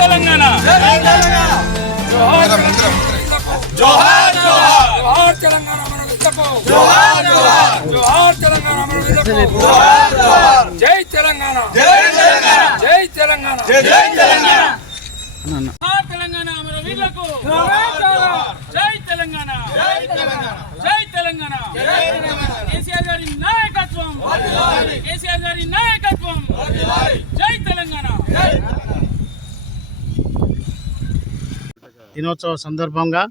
తెలంగాణ. జోహార్ జోహార్ జోహార్. తెలంగాణ జోహార్ జోహార్. జోహార్ తెలంగాణ జై తెలంగాణ. జై తెలంగాణ. జై తెలంగాణ. జై తెలంగాణ. తెలంగాణ మన వీరులకు జై తెలంగాణ. జై తెలంగాణ. జై తెలంగాణ. కేసీఆర్ గారి నాయకత్వం. కేసీఆర్ గారి నాయకత్వం జై తెలంగాణ జై దినోత్సవ సందర్భంగా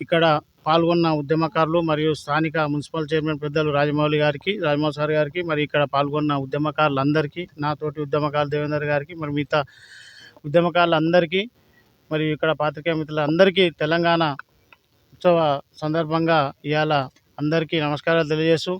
ఇక్కడ పాల్గొన్న ఉద్యమకారులు మరియు స్థానిక మున్సిపల్ చైర్మన్ పెద్దలు రాజమౌళి గారికి రాజమౌళి సార్ గారికి మరి ఇక్కడ పాల్గొన్న ఉద్యమకారులందరికీ నాతోటి ఉద్యమకారులు దేవేందర్ గారికి మరి మిగతా ఉద్యమకారులందరికీ మరి ఇక్కడ పాత్రికేయ మిత్రులందరికీ తెలంగాణ ఉత్సవ సందర్భంగా ఇవాళ అందరికీ నమస్కారాలు తెలియజేస్తూ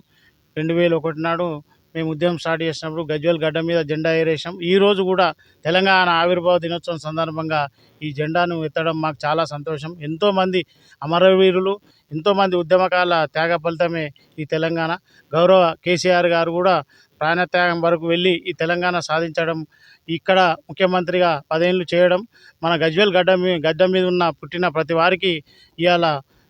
రెండు వేల ఒకటి నాడు మేము ఉద్యమం స్టార్ట్ చేసినప్పుడు గజ్వేల్ గడ్డ మీద జెండా ఎగరేసాం ఈ రోజు కూడా తెలంగాణ ఆవిర్భావ దినోత్సవం సందర్భంగా ఈ జెండాను ఎత్తడం మాకు చాలా సంతోషం. ఎంతోమంది అమరవీరులు ఎంతోమంది ఉద్యమకాల త్యాగ ఫలితమే ఈ తెలంగాణ. గౌరవ కేసీఆర్ గారు కూడా ప్రాణత్యాగం వరకు వెళ్ళి ఈ తెలంగాణ సాధించడం ఇక్కడ ముఖ్యమంత్రిగా పదేళ్ళు చేయడం మన గజ్వేల్ గడ్డ మీ గడ్డ మీద ఉన్న పుట్టిన ప్రతి వారికి ఇవాళ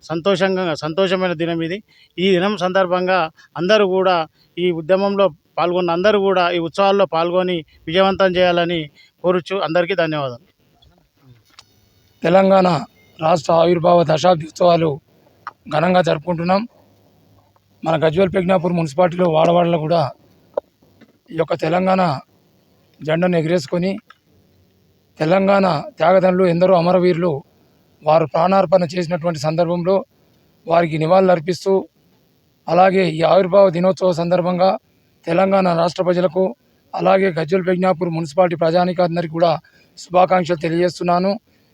సంతోషంగా సంతోషమైన దినం ఇది. ఈ దినం సందర్భంగా అందరూ కూడా ఈ ఉద్యమంలో పాల్గొన్న అందరూ కూడా ఈ ఉత్సవాల్లో పాల్గొని విజయవంతం చేయాలని కోరుచు అందరికీ ధన్యవాదాలు. తెలంగాణ రాష్ట్ర ఆవిర్భావ దశాబ్ది ఉత్సవాలు ఘనంగా జరుపుకుంటున్నాం. మన గజ్వల్ ప్రజ్ఞాపూర్ మున్సిపాలిటీలో వాడవాడలో కూడా ఈ యొక్క తెలంగాణ జెండాను ఎగిరేసుకొని తెలంగాణ త్యాగదండ్రులు ఎందరో అమరవీరులు వారు ప్రాణార్పణ చేసినటువంటి సందర్భంలో వారికి నివాళులు అర్పిస్తూ అలాగే ఈ ఆవిర్భావ దినోత్సవ సందర్భంగా తెలంగాణ రాష్ట్ర ప్రజలకు అలాగే గజ్జల్ ప్రజ్ఞాపూర్ మున్సిపాలిటీ ప్రజానికాందరికీ కూడా శుభాకాంక్షలు తెలియజేస్తున్నాను.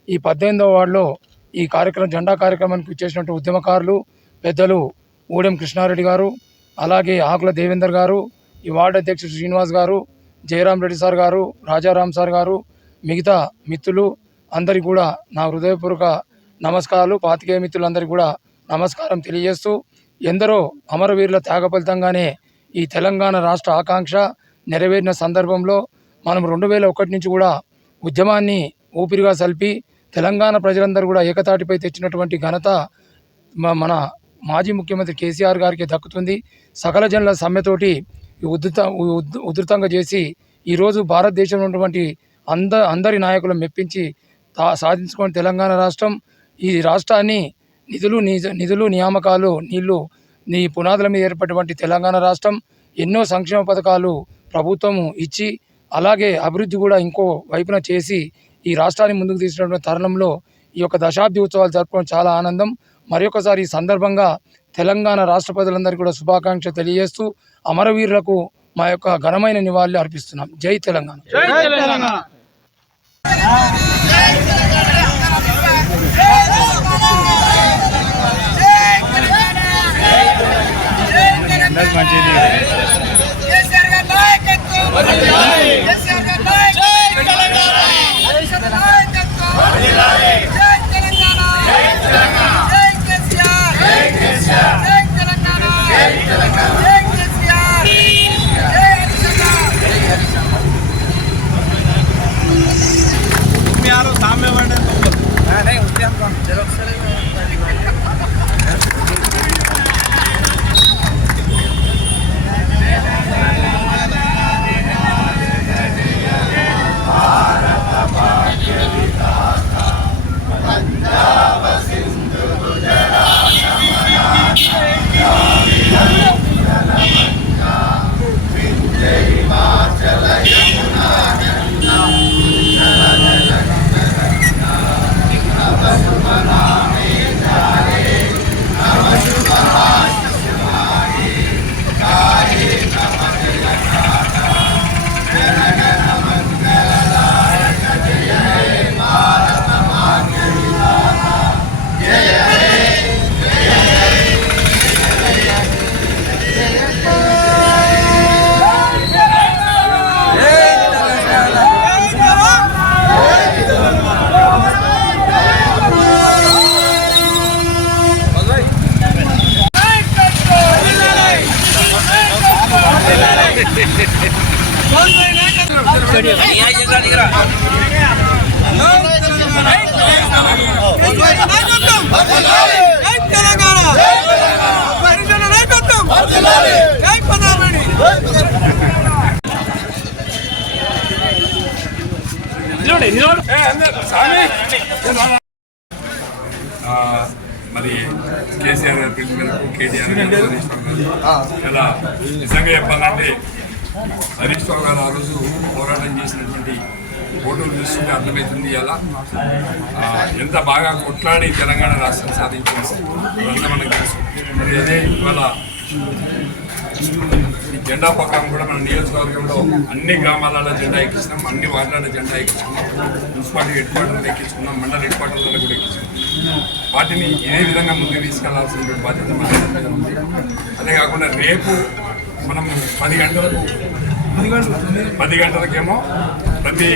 ఈ పద్దెనిమిదవ వార్డులో ఈ కార్యక్రమం జెండా కార్యక్రమానికి చేసినటువంటి ఉద్యమకారులు పెద్దలు ఊడెం కృష్ణారెడ్డి గారు అలాగే ఆకుల దేవేందర్ గారు ఈ వార్డు అధ్యక్షుడు శ్రీనివాస్ గారు జయరాం రెడ్డి సార్ గారు రాజారాం సార్ గారు మిగతా మిత్రులు అందరికీ కూడా నా హృదయపూర్వక నమస్కారాలు. పాతికేయ మిత్రులందరికీ కూడా నమస్కారం తెలియజేస్తూ ఎందరో అమరవీరుల త్యాగ ఫలితంగానే ఈ తెలంగాణ రాష్ట్ర ఆకాంక్ష నెరవేరిన సందర్భంలో మనం రెండు వేల ఒకటి నుంచి కూడా ఉద్యమాన్ని ఊపిరిగా సల్పి తెలంగాణ ప్రజలందరూ కూడా ఏకతాటిపై తెచ్చినటువంటి ఘనత మన మాజీ ముఖ్యమంత్రి కేసీఆర్ గారికి దక్కుతుంది. సకల జనుల సమ్మెతోటి ఈ ఉద్ధృత ఉద్- ఉధృతంగా చేసి ఈరోజు భారతదేశంలో ఉన్నటువంటి అంద అందరి నాయకులను మెప్పించి సాధించుకొని తెలంగాణ రాష్ట్రం ఈ రాష్ట్రాన్ని నిధులు నిజ నిధులు నియామకాలు నీళ్ళు నీ పునాదుల మీద ఏర్పడినటువంటి తెలంగాణ రాష్ట్రం ఎన్నో సంక్షేమ పథకాలు ప్రభుత్వము ఇచ్చి అలాగే అభివృద్ధి కూడా ఇంకో వైపున చేసి ఈ రాష్ట్రాన్ని ముందుకు తీసుకున్నటువంటి తరుణంలో ఈ యొక్క దశాబ్ది ఉత్సవాలు జరుపుకోవడం చాలా ఆనందం. మరొకసారి ఈ సందర్భంగా తెలంగాణ రాష్ట్ర ప్రజలందరికీ కూడా శుభాకాంక్ష తెలియజేస్తూ అమరవీరులకు మా యొక్క ఘనమైన నివాళులు అర్పిస్తున్నాం. జై తెలంగాణ. కేసీఆర్ మరి కేసీఆర్ గారి పిలుపు మేరకు కేటీఆర్ గారు హరీష్ నిజంగా చెప్పాలంటే హరీష్ రావు గారు ఆ రోజు పోరాటం చేసినటువంటి ఫోటోలు చూస్తుంటే అర్థమవుతుంది ఇలా ఎంత బాగా కొట్లాడి తెలంగాణ రాష్ట్రం సాధించింది. ఇదంతా మనకు తెలుసు. మరి అదే ఇవాళ ఈ జెండా పక్కన కూడా మన నియోజకవర్గంలో అన్ని గ్రామాలలో జెండా ఎక్కించినాం అన్ని వార్డులలో జెండా ఎక్కించుకున్నాం మున్సిపాలిటీ హెడ్ క్వార్టర్లో ఎక్కించుకున్నాం మండల హెడ్ క్వార్టర్లలో కూడా ఎక్కించుకున్నాం. వాటిని ఇదే విధంగా ముందుకు తీసుకెళ్ళాల్సిన బాధ్యత మన ఉంది. అదే కాకుండా రేపు మనం పది గంటలకు పది గంటలకేమో ప్రతి